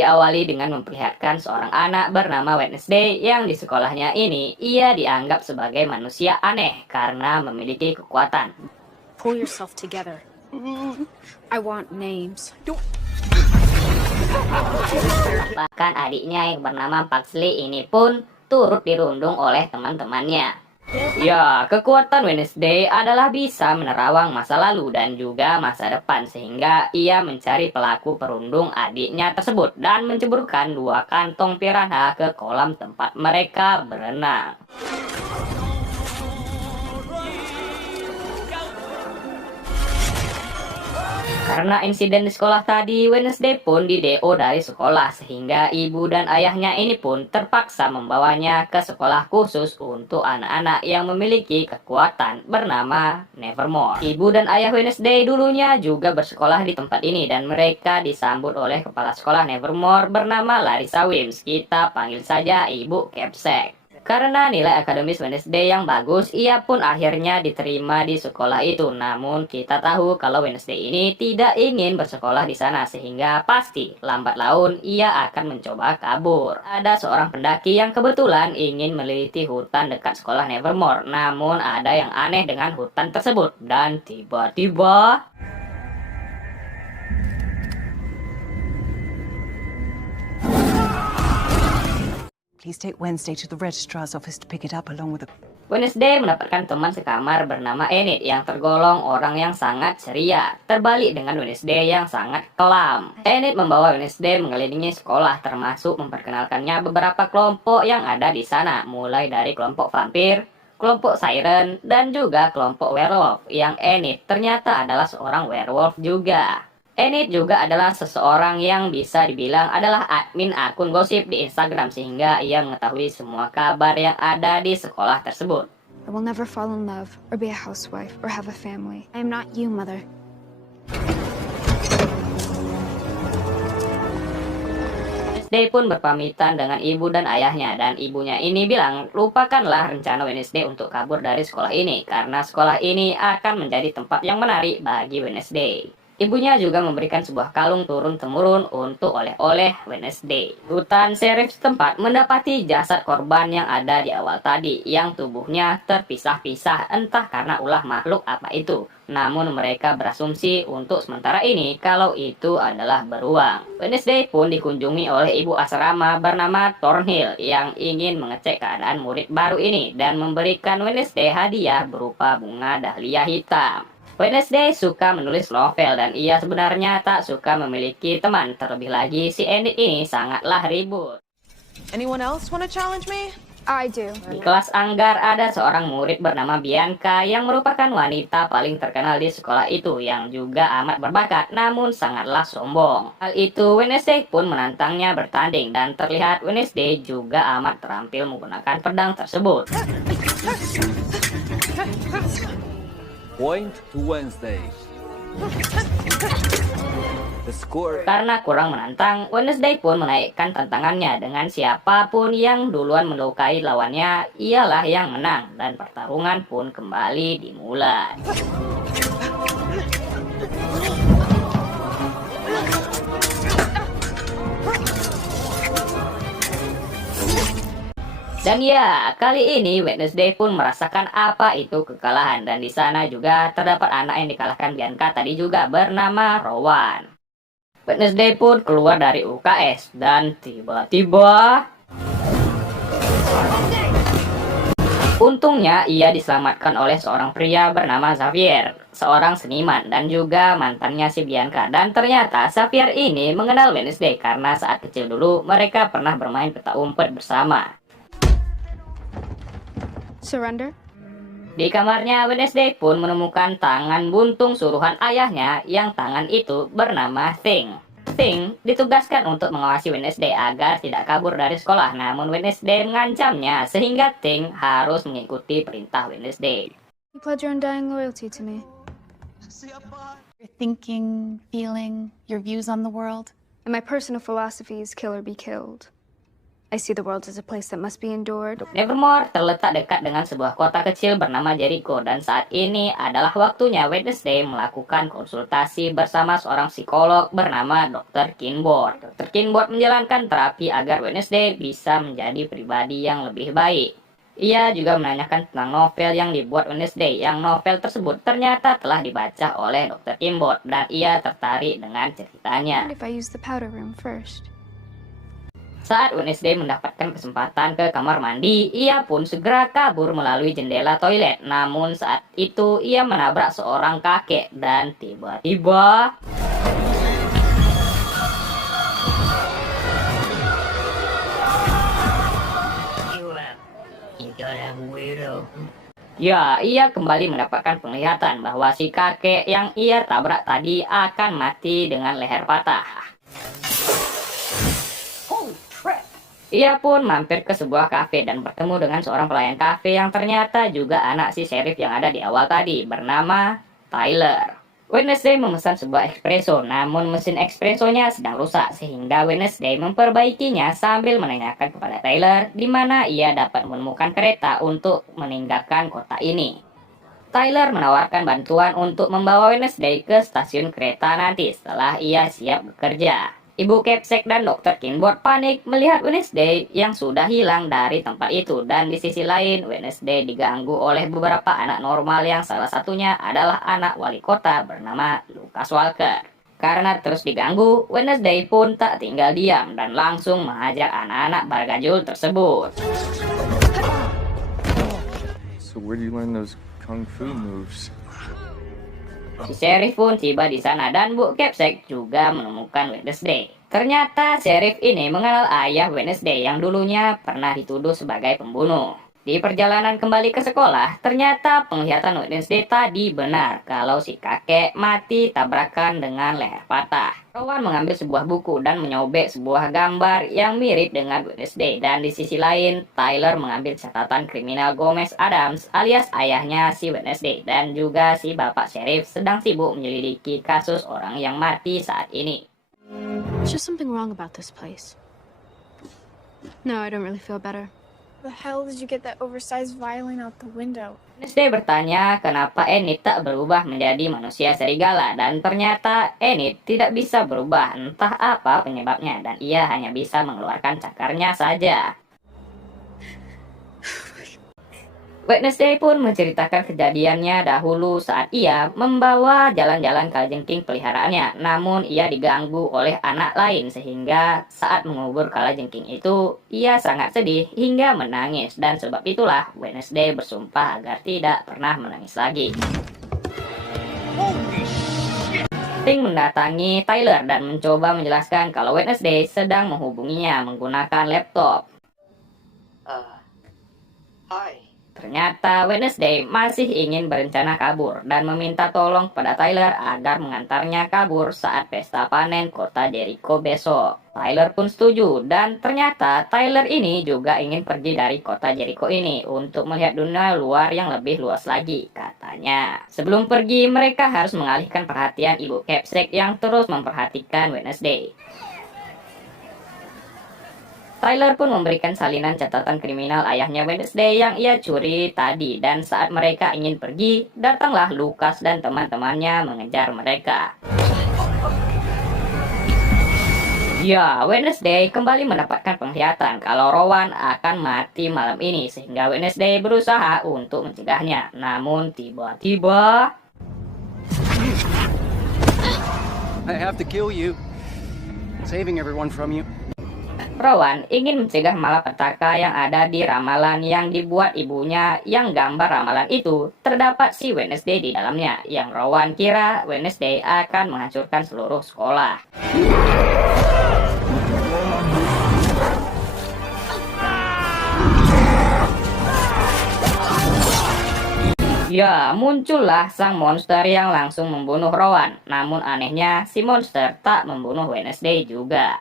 diawali dengan memperlihatkan seorang anak bernama Wednesday yang di sekolahnya ini ia dianggap sebagai manusia aneh karena memiliki kekuatan. Pull yourself together. I want names. Bahkan adiknya yang bernama Pugsley ini pun turut dirundung oleh teman-temannya. Ya, kekuatan Wednesday adalah bisa menerawang masa lalu dan juga masa depan sehingga ia mencari pelaku perundung adiknya tersebut dan menceburkan 2 kantong piranha ke kolam tempat mereka berenang. Karena insiden di sekolah tadi, Wednesday pun di-DO dari sekolah sehingga ibu dan ayahnya ini pun terpaksa membawanya ke sekolah khusus untuk anak-anak yang memiliki kekuatan bernama Nevermore. Ibu dan ayah Wednesday dulunya juga bersekolah di tempat ini dan mereka disambut oleh kepala sekolah Nevermore bernama Larissa Wims. Kita panggil saja Ibu Kepsek. Karena nilai akademis Wednesday yang bagus, ia pun akhirnya diterima di sekolah itu. Namun kita tahu kalau Wednesday ini tidak ingin bersekolah di sana sehingga pasti lambat laun ia akan mencoba kabur. Ada seorang pendaki yang kebetulan ingin meneliti hutan dekat sekolah Nevermore. Namun ada yang aneh dengan hutan tersebut dan tiba-tiba Please take Wednesday to the registrar's office to pick it up along with the... Wednesday mendapatkan teman sekamar bernama Enid yang tergolong orang yang sangat ceria, terbalik dengan Wednesday yang sangat kelam. Enid membawa Wednesday mengelilingi sekolah termasuk memperkenalkannya beberapa kelompok yang ada di sana, mulai dari kelompok vampir, kelompok siren, dan juga kelompok werewolf yang Enid ternyata adalah seorang werewolf juga. Enid juga adalah seseorang yang bisa dibilang adalah admin akun gosip di Instagram sehingga ia mengetahui semua kabar yang ada di sekolah tersebut. I will never fall in love or be a housewife or have a family. I am not you, mother. Wednesday pun berpamitan dengan ibu dan ayahnya dan ibunya ini bilang lupakanlah rencana Wednesday untuk kabur dari sekolah ini karena sekolah ini akan menjadi tempat yang menarik bagi Wednesday. Ibunya juga memberikan sebuah kalung turun-temurun untuk oleh-oleh Wednesday. Hutan sheriff setempat mendapati jasad korban yang ada di awal tadi, yang tubuhnya terpisah-pisah entah karena ulah makhluk apa itu. Namun mereka berasumsi untuk sementara ini kalau itu adalah beruang. Wednesday pun dikunjungi oleh ibu asrama bernama Thornhill yang ingin mengecek keadaan murid baru ini dan memberikan Wednesday hadiah berupa bunga dahlia hitam. Wednesday suka menulis novel dan ia sebenarnya tak suka memiliki teman. Terlebih lagi si Enid ini sangatlah ribut. Anyone else want to challenge me? I do. Di kelas Anggar ada seorang murid bernama Bianca yang merupakan wanita paling terkenal di sekolah itu yang juga amat berbakat namun sangatlah sombong. Hal itu Wednesday pun menantangnya bertanding dan terlihat Wednesday juga amat terampil menggunakan pedang tersebut. Point to Wednesday. The score. Karena kurang menantang, Wednesday pun menaikkan tantangannya dengan siapapun yang duluan melukai lawannya, ialah yang menang dan pertarungan pun kembali dimulai. Dan ya, kali ini Wednesday pun merasakan apa itu kekalahan dan di sana juga terdapat anak yang dikalahkan Bianca tadi juga bernama Rowan. Wednesday pun keluar dari UKS dan tiba-tiba untungnya ia diselamatkan oleh seorang pria bernama Xavier, seorang seniman dan juga mantannya si Bianca. Dan ternyata Xavier ini mengenal Wednesday karena saat kecil dulu mereka pernah bermain petak umpet bersama. Surrender? Di kamarnya, Wednesday pun menemukan tangan buntung suruhan ayahnya yang tangan itu bernama Thing. Thing ditugaskan untuk mengawasi Wednesday agar tidak kabur dari sekolah, namun Wednesday mengancamnya sehingga Thing harus mengikuti perintah Wednesday. You pledge your undying loyalty to me. Your thinking, feeling, your views on the world. And my personal philosophy is kill or be killed. I see the world as a place that must be endured. Nevermore terletak dekat dengan sebuah kota kecil bernama Jericho dan saat ini adalah waktunya Wednesday melakukan konsultasi bersama seorang psikolog bernama Dr. Kinboard. Dr. Kinboard menjalankan terapi agar Wednesday bisa menjadi pribadi yang lebih baik. Ia juga menanyakan tentang novel yang dibuat Wednesday, yang novel tersebut ternyata telah dibaca oleh Dr. Kinboard dan ia tertarik dengan ceritanya. What if I use the powder room first? Saat Wednesday mendapatkan kesempatan ke kamar mandi, ia pun segera kabur melalui jendela toilet. Namun saat itu ia menabrak seorang kakek dan tiba-tiba... Ya, ia kembali mendapatkan penglihatan bahwa si kakek yang ia tabrak tadi akan mati dengan leher patah. Ia pun mampir ke sebuah kafe dan bertemu dengan seorang pelayan kafe yang ternyata juga anak si sheriff yang ada di awal tadi, bernama Tyler. Wednesday memesan sebuah espresso, namun mesin espressonya sedang rusak sehingga Wednesday memperbaikinya sambil menanyakan kepada Tyler di mana ia dapat menemukan kereta untuk meninggalkan kota ini. Tyler menawarkan bantuan untuk membawa Wednesday ke stasiun kereta nanti setelah ia siap bekerja. Ibu Capsek dan Dr. Kinboard panik melihat Wednesday yang sudah hilang dari tempat itu, dan di sisi lain Wednesday diganggu oleh beberapa anak normal yang salah satunya adalah anak wali kota bernama Lucas Walker. Karena terus diganggu, Wednesday pun tak tinggal diam dan langsung menghajar anak-anak bargajul tersebut. So where do you learn those kung fu moves? Si sheriff pun tiba di sana dan Bu Capsek juga menemukan Wednesday. Ternyata sheriff ini mengenal ayah Wednesday yang dulunya pernah dituduh sebagai pembunuh. Di perjalanan kembali ke sekolah, ternyata penglihatan Wednesday tadi benar kalau si kakek mati tabrakan dengan leher patah. Rowan mengambil sebuah buku dan menyobek sebuah gambar yang mirip dengan Wednesday, dan di sisi lain Tyler mengambil catatan kriminal Gomez Adams alias ayahnya si Wednesday, dan juga si bapak sheriff sedang sibuk menyelidiki kasus orang yang mati saat ini. There's just something wrong about this place. No, I don't really feel better. The hell did you get that oversized violin out the window? Wednesday bertanya kenapa Enid tak berubah menjadi manusia serigala, dan ternyata Enid tidak bisa berubah, entah apa penyebabnya, dan ia hanya bisa mengeluarkan cakarnya saja. Wednesday pun menceritakan kejadiannya dahulu saat ia membawa jalan-jalan kalajengking peliharaannya, namun ia diganggu oleh anak lain sehingga saat mengubur kalajengking itu ia sangat sedih hingga menangis, dan sebab itulah Wednesday bersumpah agar tidak pernah menangis lagi. Ting mendatangi Tyler dan mencoba menjelaskan kalau Wednesday sedang menghubunginya menggunakan laptop. Hi. Ternyata Wednesday masih ingin berencana kabur dan meminta tolong pada Tyler agar mengantarnya kabur saat pesta panen kota Jericho besok. Tyler pun setuju, dan ternyata Tyler ini juga ingin pergi dari kota Jericho ini untuk melihat dunia luar yang lebih luas lagi, katanya. Sebelum pergi, mereka harus mengalihkan perhatian Ibu Capsek yang terus memperhatikan Wednesday. Tyler pun memberikan salinan catatan kriminal ayahnya Wednesday yang ia curi tadi, dan saat mereka ingin pergi, datanglah Lucas dan teman-temannya mengejar mereka. Ya, Wednesday kembali mendapatkan penglihatan kalau Rowan akan mati malam ini, sehingga Wednesday berusaha untuk mencegahnya. Namun tiba-tiba... I have to kill you. Saving everyone from you. Rowan ingin mencegah malapetaka yang ada di ramalan yang dibuat ibunya, yang gambar ramalan itu terdapat si Wednesday di dalamnya, yang Rowan kira Wednesday akan menghancurkan seluruh sekolah. Ya, muncullah sang monster yang langsung membunuh Rowan. Namun anehnya si monster tak membunuh Wednesday juga.